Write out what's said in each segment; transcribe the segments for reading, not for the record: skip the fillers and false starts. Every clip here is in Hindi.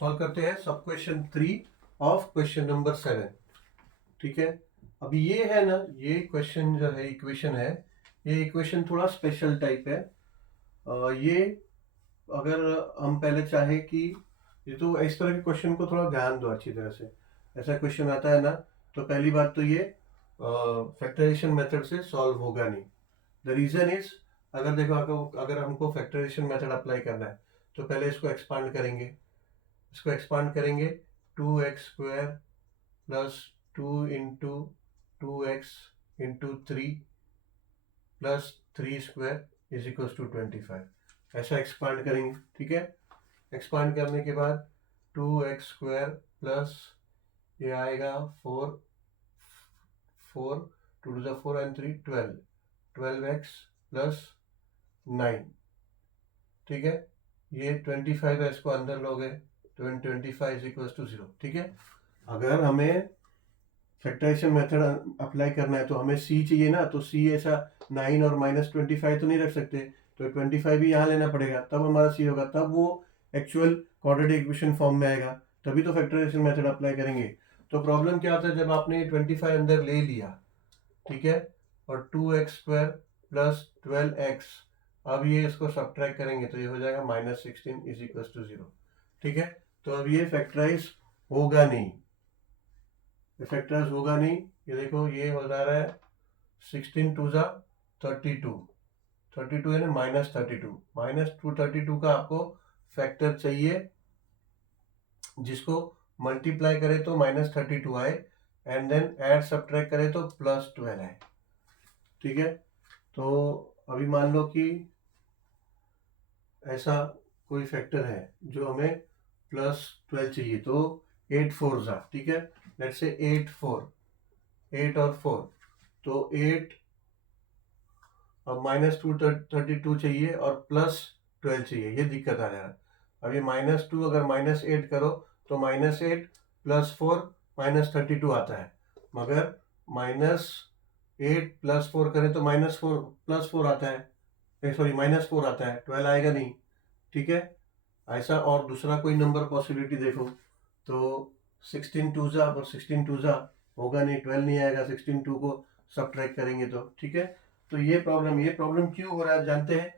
सॉल्व करते हैं सब क्वेश्चन 3 ऑफ क्वेश्चन नंबर 7। ठीक है, अभी ये है ना, ये क्वेश्चन जो है इक्वेशन है, ये इक्वेशन थोड़ा स्पेशल टाइप है। ये अगर हम पहले चाहे कि ये तो इस तरह के क्वेश्चन को थोड़ा ध्यान दो अच्छी तरह से। ऐसा क्वेश्चन आता है ना, तो पहली बात तो ये फैक्टराइजेशन मेथड से सॉल्व होगा नहीं। द रीजन इज, अगर देखो अगर हमको फैक्टराइजेशन मेथड अप्लाई करना है तो पहले इसको एक्सपांड करेंगे। इसको एक्सपांड करेंगे 2x² plus 2 × 2x × 3 plus 3² is equal to 25। ऐसा एक्सपांड करेंगे। ठीक है, एक्सपांड करने के बाद 2x² प्लस ये आएगा 4 2 to 4 and 3 12x प्लस 9। ठीक है, ये 25 है, इसको अंदर लोगे तो 25 इज इक्वल टू 0। ठीक है, अगर हमें फैक्टराइजेशन मेथड अप्लाई करना है तो हमें सी चाहिए ना, तो सी ऐसा 9 और -25 तो नहीं रख सकते, तो 25 भी यहाँ लेना पड़ेगा, तब हमारा सी होगा, तब वो एक्चुअल क्वाड्रेटिक इक्वेशन फॉर्म में आएगा, तभी तो फैक्टराइजेशन मेथड अप्लाई करेंगे। तो प्रॉब्लम क्या होता है, जब आपने 25 अंदर ले लिया, ठीक है, और 2x² प्लस 12x, अब ये इसको सब्ट्रैक्ट करेंगे तो ये हो जाएगा -16 इज इक्वल टू 0। ठीक है, तो अब ये फैक्टराइज होगा नहीं, फैक्टराइज होगा नहीं। ये देखो, ये हो जा रहा है 16 2 जा 32, 32 है ना, -32 का आपको फैक्टर चाहिए जिसको मल्टीप्लाई करे तो -32 आए, एंड देन ऐड सब्ट्रैक्ट करे तो +12 आए। ठीक है, तो अभी मान लो कि ऐसा कोई फैक्टर है जो हमें +12 चाहिए, तो 8 4 जा, ठीक है, लेट्स से 8 8 और 4, तो 8 अब -232 चाहिए और +12 चाहिए, ये दिक्कत आ जाएगा। अब ये -2 अगर -8 करो तो -8 +4 -32 आता है, मगर -8 +4 करें तो -4 +4 आता है, सॉरी -4 आता है, 12 आएगा नहीं। ठीक है, ऐसा और दूसरा कोई नंबर पॉसिबिलिटी देखो, तो 16 2 जा और 16 2 जा होगा नहीं, 12 नहीं आएगा 16 2 को सब्ट्रैक्ट करेंगे तो। ठीक है, तो ये प्रॉब्लम क्यों हो रहा है जानते हैं।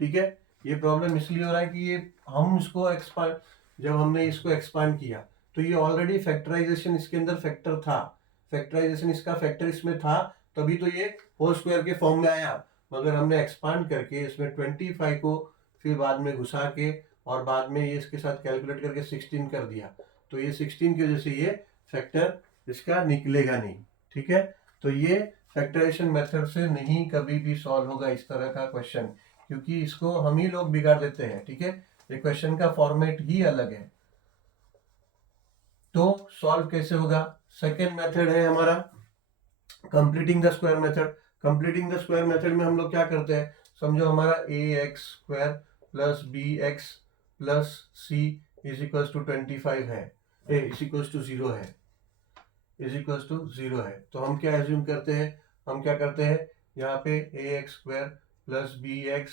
ठीक है, ये प्रॉब्लम इसलिए हो रहा है कि ये हम इसको एक्सपांड, जब हमने इसको एक्सपांड किया तो ये ऑलरेडी फैक्टराइजेशन इसके अंदर फैक्टर था, फैक्टराइजेशन इसका फैक्टर इसमें था, तभी तो ये होल स्क्वायर के फॉर्म में आया। मगर हमने एक्सपांड करके इसमें 25 को फिर बाद में घुसा के और बाद में ये इसके साथ कैलकुलेट करके 16 कर दिया, तो ये 16 की वजह से ये फैक्टर इसका निकलेगा नहीं। ठीक है, तो ये फैक्टराइजेशन मेथड से नहीं कभी भी सॉल्व होगा इस तरह का क्वेश्चन, क्योंकि इसको हम ही लोग बिगाड़ देते हैं। ठीक है, ये क्वेश्चन का फॉर्मेट ही अलग है। तो सॉल्व कैसे होगा, सेकेंड मेथड है हमारा completing the square method. Completing the square method में हम लोग क्या करते हैं, समझो हमारा ax² plus bx plus c is equal to 25 है, इज इक्वल टू 0 है, इज इक्वल टू 0 है, तो हम क्या एज्यूम करते हैं, हम क्या करते हैं, यहाँ पे ax² plus bx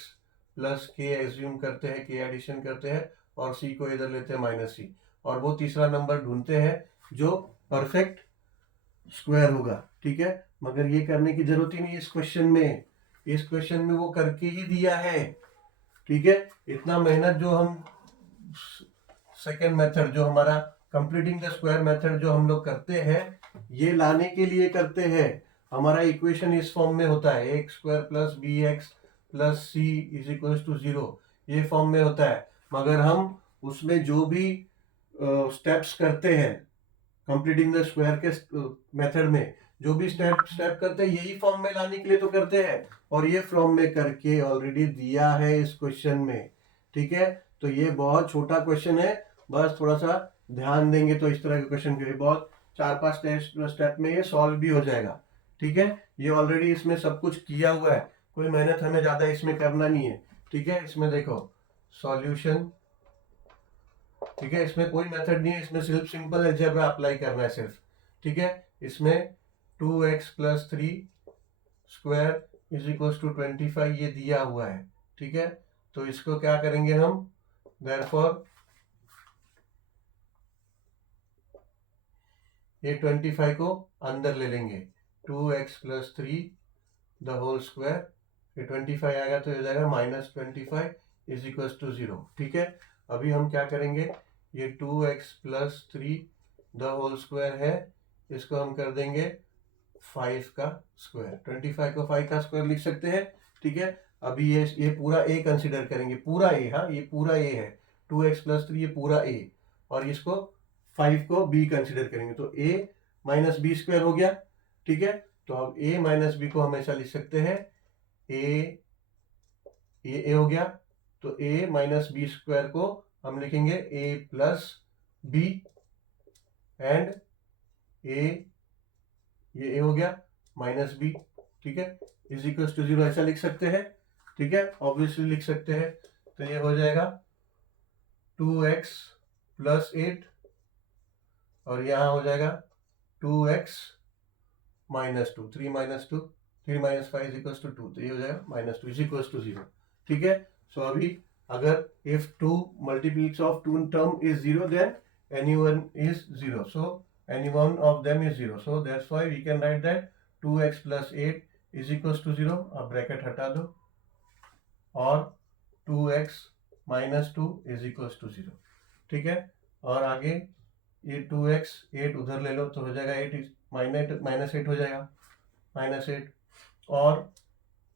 plus k assume करते हैं, k एडिशन करते हैं और c को इधर लेते हैं -c, और वो तीसरा नंबर ढूंढते हैं जो परफेक्ट स्क्वायर होगा। ठीक है, मगर ये करने की जरूरत ही नहीं इस क्वेश्चन में, इस क्वेश्चन में वो करके ही दिया है। ठीक है, इतना मेहनत जो हम सेकेंड मेथड जो हमारा कंप्लीटिंग द स्क्वायर मेथड जो हम लोग करते हैं, ये लाने के लिए करते हैं। हमारा इक्वेशन इस फॉर्म में होता है ax² plus bx plus c is equal to 0, ये फॉर्म में होता है, मगर हम उसमें जो भी स्टेप्स करते हैं कंप्लीटिंग द स्क्वायर के मेथड में, जो भी स्टेप करते हैं यही फॉर्म में लाने के लिए तो करते हैं, और ये फॉर्म में करके ऑलरेडी दिया है इस क्वेश्चन में। ठीक है, तो ये बहुत छोटा क्वेश्चन है, बस थोड़ा सा ध्यान देंगे तो इस तरह के क्वेश्चन के लिए बहुत 4-5 स्टेप में ये सॉल्व भी हो जाएगा। ठीक है, ये ऑलरेडी इसमें सब कुछ किया हुआ है, कोई मेहनत हमें ज्यादा इसमें करना नहीं है। ठीक है, इसमें देखो सॉल्यूशन, ठीक है, इसमें कोई मेथड नहीं है, इसमें सिर्फ सिंपल अलजेब्रा अप्लाई करना है सिर्फ। ठीक है, इसमें 2x plus 3 square is equal to 25 ये दिया हुआ है। ठीक है, तो इसको क्या करेंगे हम, देयरफॉर ये 25 को अंदर ले लेंगे, 2x plus 3 the whole square, ये 25 आएगा तो ये हो जाएगा -25 इज इक्वल टू 0। ठीक है, अभी हम क्या करेंगे, ये 2x plus 3 the whole square है, इसको हम कर देंगे 5 का स्क्वायर, 25 को 5 का स्क्वायर लिख सकते हैं। ठीक है, अभी ये पूरा a कंसिडर करेंगे, पूरा a, हाँ ये पूरा a है, 2x प्लस 3 ये पूरा a, और इसको 5 को b कंसिडर करेंगे तो a माइनस बी स्क्वायर हो गया। ठीक है, तो अब a माइनस बी को हम ऐसा लिख सकते हैं, a हो गया, तो a माइनस बी स्क्वायर को हम लिखेंगे a प्लस बी, एंड ये a हो गया माइनस बी। ठीक है, इज इक्वल टू 0 ऐसा लिख सकते हैं। ठीक है, ऑब्वियसली लिख सकते हैं, तो ये हो जाएगा 2x प्लस 8, और यहाँ हो जाएगा 2x minus 2, 3 minus 2, 3 minus 5 is equal to 2, तो ये हो जाएगा -2 इज इक्वल टू 0। ठीक है, सो अभी अगर if 2 multiples of 2 term is 0 then any one is 0, so any one of them is 0, so that's why we can write that 2x plus 8 is equals to 0। अब ब्रैकेट हटा दो, और 2x minus 2 is equals to 0। ठीक है, और आगे ये 2x 8 उधर ले लो तो हो जाएगा 8 माइनस 8 हो जाएगा, -8, और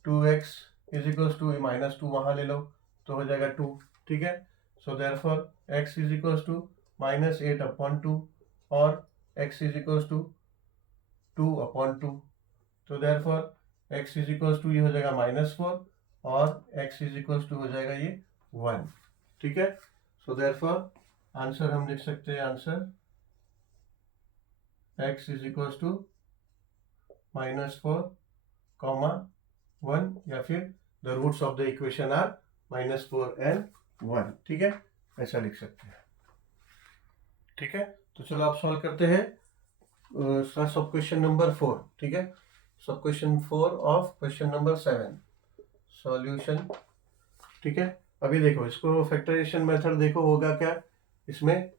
2x इज इक्वल्स टू -2 वहाँ ले लो तो हो जाएगा 2। ठीक है, so therefore x is equals to -8/2, और x इज इक्वल्स टू 2/2, तो therefore x is equals to ये हो जाएगा -4, और x इज इक्वल्स टू हो जाएगा ये 1। ठीक है, सो देयरफॉर आंसर हम लिख सकते हैं, answer x is equals to -4, -1, या फिर the roots of the equation are -4 and 1। ठीक है, ऐसा लिख सकते हैं। ठीक है, तो चलो आप सॉल्व करते हैं सब क्वेश्चन नंबर 4। ठीक है, सब question 4 of question number 7 solution. ठीक है, अभी देखो इसको फैक्टराइजेशन मेथड देखो होगा क्या, इसमें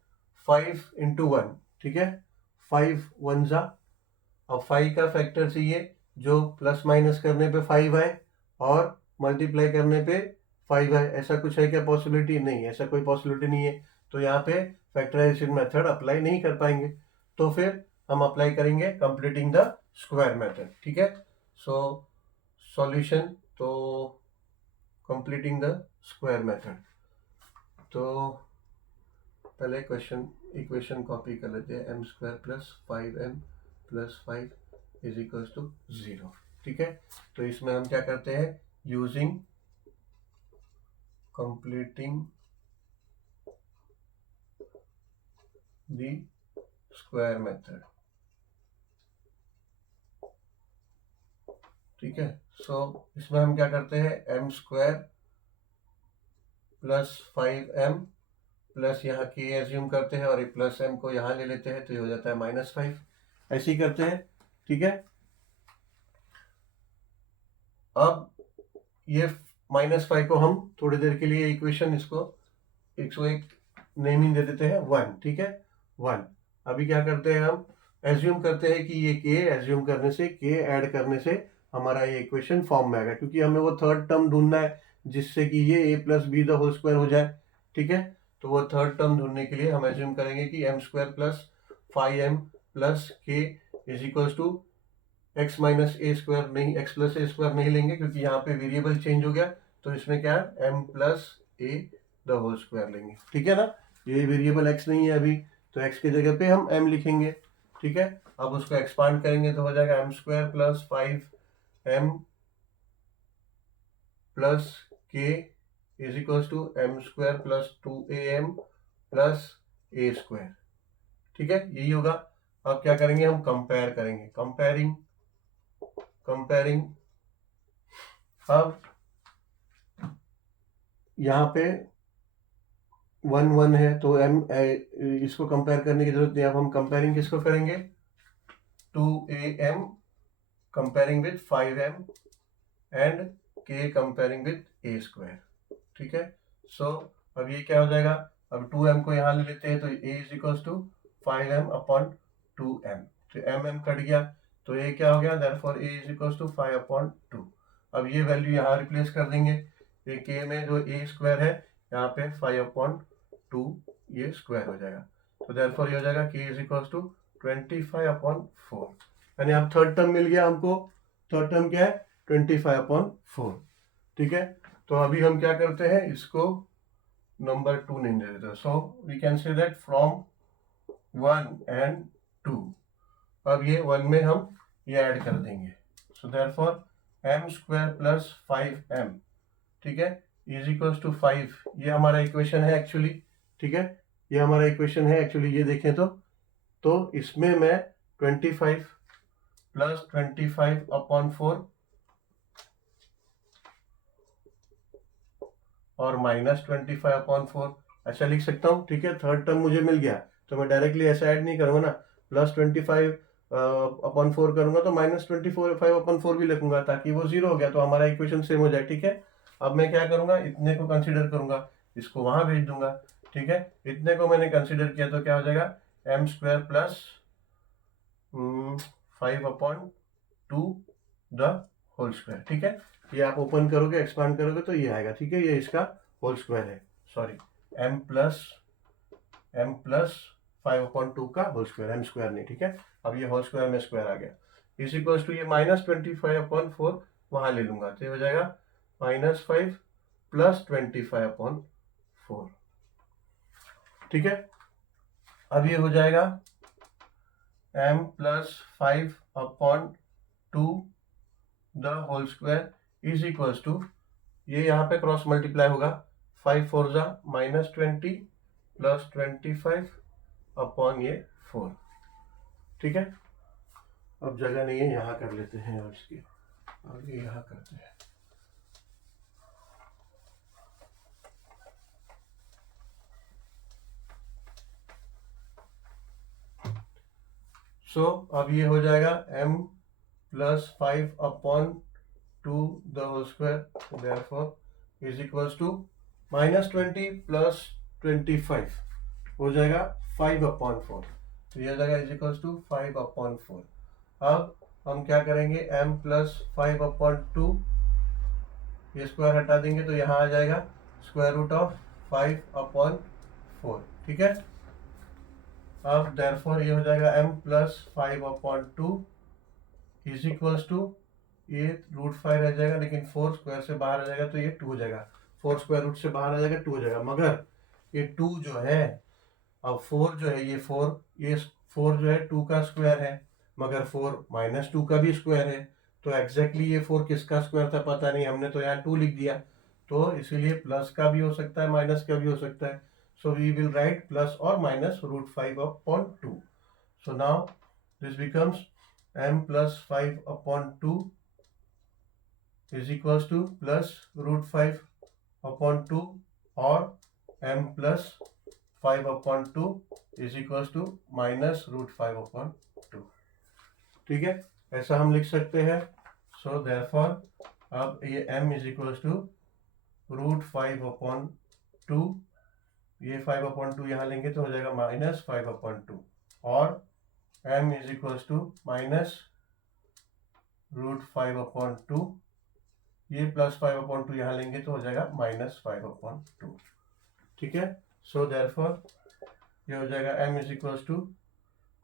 5 × 1। ठीक है, 5 1 जा, अब 5 का फैक्टर चाहिए जो प्लस माइनस करने पे 5 आए और मल्टीप्लाई करने पे 5 आए, ऐसा कुछ है क्या पॉसिबिलिटी? नहीं, ऐसा कोई पॉसिबिलिटी नहीं है, तो यहाँ पे फैक्टराइजेशन मेथड अप्लाई नहीं कर पाएंगे, तो फिर हम अप्लाई करेंगे कंप्लीटिंग द स्क्वायर मेथड। ठीक है, सो सॉल्यूशन, तो कंप्लीटिंग द स्क्वायर मेथड, तो पहले इक्वेशन कॉपी कर लेते हैं, m² plus 5m plus 5 is equal to 0। ठीक है, तो इसमें हम क्या करते हैं, using completing the square method. ठीक है, सो इसमें हम क्या करते हैं, m² प्लस 5m प्लस यहाँ k एज्यूम करते हैं, और ये प्लस m को यहाँ ले लेते हैं, तो ये हो जाता है -5, ऐसे ही करते हैं। ठीक है, अब ये -5 को हम थोड़ी देर के लिए इक्वेशन इसको 101 नेमिंग दे देते हैं 1। ठीक है, 1। अभी क्या करते हैं, हम एज्यूम करते हैं कि ये k एज्यूम करने से, k ऐड करने से हमारा ये इक्वेशन फॉर्म में आएगा, क्योंकि हमें वो थर्ड टर्म ढूंढना है जिससे कि ये a plus B the whole square हो जाए। ठीक है, तो वो थर्ड टर्म ढूंढने के लिए हम एज्यूम करेंगे कि m² plus 5m plus k is equals to x minus A square, नहीं x प्लस ए स्क्वायर नहीं लेंगे क्योंकि यहाँ पे वेरिएबल चेंज हो गया, तो इसमें क्या है m plus A the whole square लेंगे। ठीक है ना, ये वेरिएबल x नहीं है अभी, तो x की जगह पे हम m लिखेंगे। ठीक है, अब उसको एक्सपांड करेंगे तो हो जाएगा m² plus 5m plus k is equals to m² plus 2am plus a²। ठीक है, यही होगा। अब क्या करेंगे, हम कंपेयर करेंगे, कंपेयरिंग। अब यहाँ पे 1 1 है तो m इसको कंपेयर करने की जरूरत नहीं। अब हम कंपेयरिंग किसको करेंगे, 2am comparing with 5m and k comparing with a²। ठीक है, सो अब ये क्या हो जाएगा, अब 2m को यहाँ ले लेते हैं तो a is equals to 5m upon 2m, तो m कट गया तो ये क्या हो गया, therefore a is equal to 5/2। अब ये वैल्यू यहाँ रिप्लेस कर देंगे, ये k में जो a स्क्वायर है यहाँ पे 5/2 ये स्क्वायर हो जाएगा, तो देयरफॉर ये हो जाएगा k इज इक्वल टू 25/4। यानी अब थर्ड टर्म मिल गया हमको, थर्ड टर्म क्या है 25/4, ठीक है। तो अभी हम क्या करते हैं, इसको नंबर 2 नहीं दे देते, so we can say that from 1 and 2, अब ये 1 में हम ये ऐड कर देंगे, so therefore m square plus 5m, ठीक है, इज इक्वल्स टू 5। ये हमारा इक्वेशन है एक्चुअली, ठीक है, ये हमारा इक्वेशन है एक्चुअली। ये देखें तो इसमें मैं 25 प्लस 25/4 और माइनस 25/4 ऐसा लिख सकता हूँ, ठीक है। थर्ड टर्म मुझे मिल गया तो मैं डायरेक्टली ऐसा ऐड नहीं करूंगा ना, प्लस 25/4 करूंगा तो माइनस 25/4 भी लिखूंगा ताकि वो जीरो हो गया तो हमारा इक्वेशन सेम हो जाए, ठीक है। अब मैं क्या करूंगा, इतने को कंसीडर करूंगा, इसको वहां भेज दूंगा, ठीक है। इतने को मैंने कंसीडर किया तो क्या हो जाएगा, m square plus 5/2 the whole square, ठीक है। ये आप ओपन करोगे एक्सपांड करोगे तो ये आएगा, ठीक है, ये इसका होल स्क्वायर है, सॉरी m प्लस 5/2 का होल स्क्वायर, m स्क्वायर नहीं, ठीक है। अब ये होल स्क्वायर में स्क्वायर आ गया, इज इक्वल टू ये माइनस 25/4 वहां ले लूंगा तो ये हो जाएगा -5 प्लस 25/4, ठीक है। अब ये हो जाएगा m plus 5/2 the whole square is equals to, ये यहाँ पे क्रॉस मल्टीप्लाई होगा, 5 4 जा -20 प्लस 25/4, ठीक है। अब जगह नहीं है, यहाँ कर लेते हैं और इसकी आगे यहाँ करते हैं। सो अब ये हो जाएगा m plus 5/2 the whole square, therefore is equals to -20 plus 25 हो जाएगा 5/4, तो ये हो जाएगा इज इक्वल्स टू 5/4। अब हम क्या करेंगे, m प्लस 5/2 ये स्क्वायर हटा देंगे तो यहाँ आ जाएगा स्क्वायर रूट ऑफ 5/4, ठीक है। अब देयरफॉर ये हो जाएगा m plus 5/2 is equals to, ये रूट 5 रह जाएगा लेकिन 4 स्क्वायर से बाहर आ जाएगा तो ये 2 हो जाएगा, 4 स्क्वायर रूट से बाहर आ जाएगा 2 हो जाएगा, मगर ये 2 जो है, अब 4 जो है ये 4 जो है 2 का स्क्वायर है, मगर 4 -2 का भी स्क्वायर है, तो एग्जैक्टली ये 4 किसका स्क्वायर था पता नहीं, हमने तो यहाँ 2 लिख दिया, तो इसीलिए प्लस का भी हो सकता है माइनस का भी हो सकता है, so we will write plus or minus root 5/2. So now this becomes m plus 5/2 is equals to plus root 5/2 or m plus 5/2 is equals to minus root 5/2, ठीक है, ऐसा हम लिख सकते हैं। so therefore अब ये m is equals to root 5/2, ये 5/2 यहाँ लेंगे तो हो जाएगा -5/2 और m is equals to minus root 5/2, ये प्लस 5/2 यहाँ लेंगे तो हो जाएगा -5/2, ठीक है। सो देयरफॉर ये हो जाएगा m is equals to,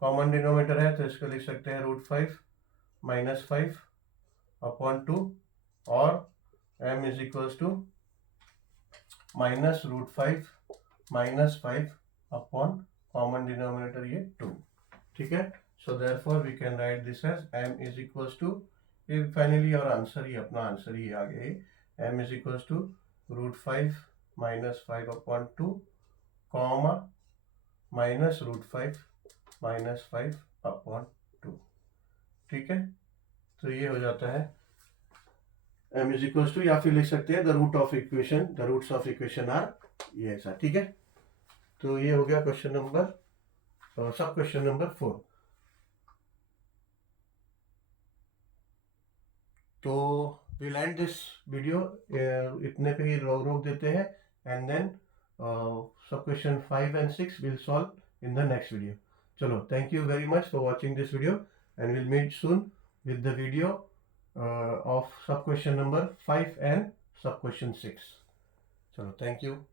common denominator है तो इसको लिख सकते हैं रूट 5 -5/2 और m is equals to minus root 5 -5 upon common denominator ये 2, ठीक है। So therefore we can write this as m is equals to, ये फाइनली और आंसर ही अपना आंसर ही आ गया, m is equals to root 5 -5/2 comma minus root 5 -5/2, ठीक है। तो ये हो जाता है m इज इक्वल्स टू, या फिर लिख सकते हैं the root of equation, the roots of equation are ये ऐसा, ठीक है। तो ये हो गया क्वेश्चन नंबर, सब क्वेश्चन नंबर 4। तो we'll end this video, इतने पे ही रोक देते हैं, and then सब question 5 and 6 will solve in the next video। चलो, thank you very much for watching this video and will meet soon with the video of sub question number 5 and sub question 6. So thank you.